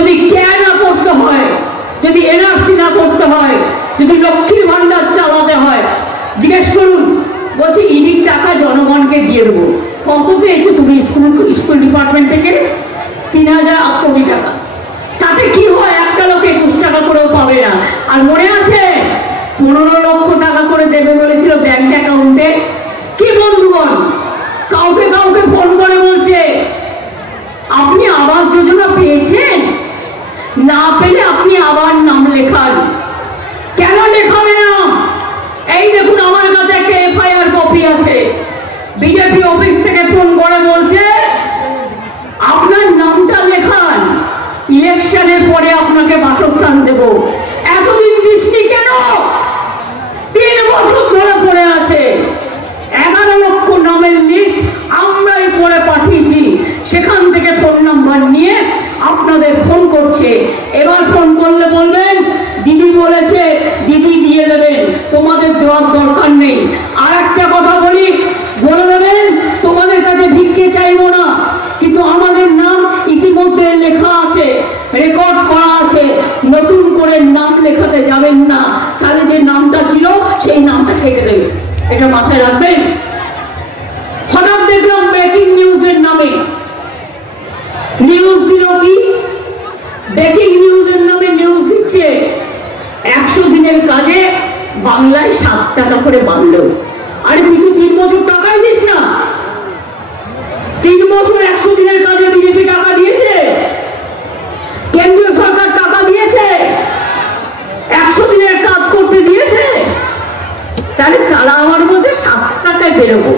যদি কেয়ার না করতে হয়, যদি এনআরসি না করতে হয়, যদি লক্ষ্মীর ভান্ডার চালাতে হয়, জিজ্ঞেস করুন। বলছি ইডির টাকা জনগণকে দিয়ে দেবো। কত পেয়েছো তুমি স্কুল ডিপার্টমেন্ট থেকে? 3000 কোটি টাকা। তাতে কি হয়? একটা লোক 21 টাকা করেও পাবে না। আর মনে আছে 15 লক্ষ টাকা করে দেবে বলেছিল ব্যাংক অ্যাকাউন্টে। কি বন্ধুগণ, কাউকে কাউকে ফোন করে বলছে আপনি আবাস যোজনা পেয়েছেন, না পেলে আপনি আবার নাম লেখান। কেন লেখাবে না? এই দেখুন আমার কাছে একটা এফআইআর কপি আছে। বিজেপি অফিস থেকে ফোন করে বলছে আপনার নামটা লেখান, ইলেকশনের পরে আপনাকে বাসস্থান দেব। এতদিন বৃষ্টি কেন? 3 বছর ধরে পড়ে আছে। 11 লক্ষ নামের লিস্ট আমরাই করে পাঠিয়েছি। সেখান থেকে ফোন নাম্বার নিয়ে আপনাদের ফোন করছে। এবার ফোন করলে বলবেন দিদি বলেছে, দিদি দিয়ে দেবেন, তোমাদের দেওয়ার দরকার নেই। আর একটা কথা বলি, বলে দেবেন তোমাদের কাছে ভিক্ষে চাইবো না, কিন্তু আমাদের নাম ইতিমধ্যে লেখা আছে, রেকর্ড করা আছে, নতুন করে নাম লেখাতে যাবেন না, তাহলে যে নামটা ছিল সেই নামটা কেটে দেবে। এটা মাথায় রাখবেন। হঠাৎ দেখলাম ব্রেকিং নিউজের নামে নিউজ দিল কি, ব্রেকিং নিউজের নামে নিউজ দিচ্ছে 100 দিনের কাজে বাংলায় 7 টাকা করে বাড়লো। আরে তুই তো 3 বছর টাকাই দিস না। 3 বছর 100 দিনের কাজে বিজেপি টাকা দিয়েছে, কেন্দ্রীয় সরকার টাকা দিয়েছে, 100 দিনের কাজ করতে দিয়েছে। তাহলে তারা আমার বলছে 7 টাকায় বেরোবো।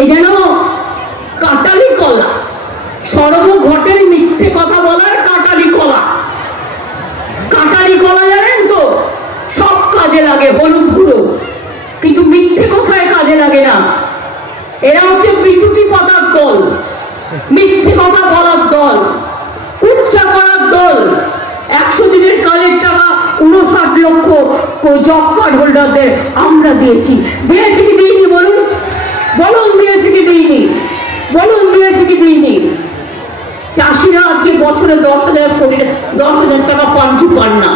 এই যেন কাটালি কলা, সর্বঘটের মিথ্যে কথা বলার কাটালি কলা। কাটালি কলা জানেন তো, সব কাজে লাগে, হলুদ গুঁড়ো, কিন্তু মিথ্যে কথায় কাজে লাগে না। এরা হচ্ছে বিচুতি পাতার দল, মিথ্যে কথা বলার দল, কুৎসা করার দল। 100 দিনের কাজের টাকা 59 লক্ষ জব কার্ড হোল্ডারদের আমরা দিয়েছি। দিয়েছি কি দিইনি? বলুন বলুন, দিয়েছি কি দিইনি? বলুন দিয়েছি কি দিইনি? চাষিরা আজকে বছরে 10,000 টাকা পান কি পান না?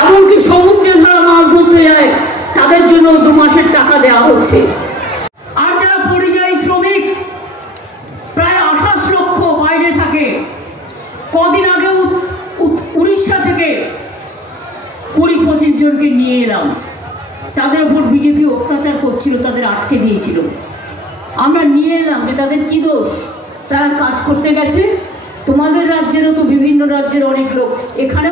এমনকি সমুদ্রে যারা মাছ ধরতে যায় তাদের জন্য 2 মাসের টাকা দেওয়া হচ্ছে। আর যারা পরিযায়ী শ্রমিক প্রায় 28 লক্ষ বাইরে থাকে, কদিন আগেও উড়িষ্যা থেকে 20-25 জনকে নিয়ে এলাম। তাদের উপর বিজেপি অত্যাচার করছিল, তাদের আটকে দিয়েছিল। আমরা নিয়ে এলাম যে তাদের কি দোষ? তারা কাজ করতে গেছে। তোমাদের রাজ্যেরও তো বিভিন্ন রাজ্যের অনেক লোক এখানে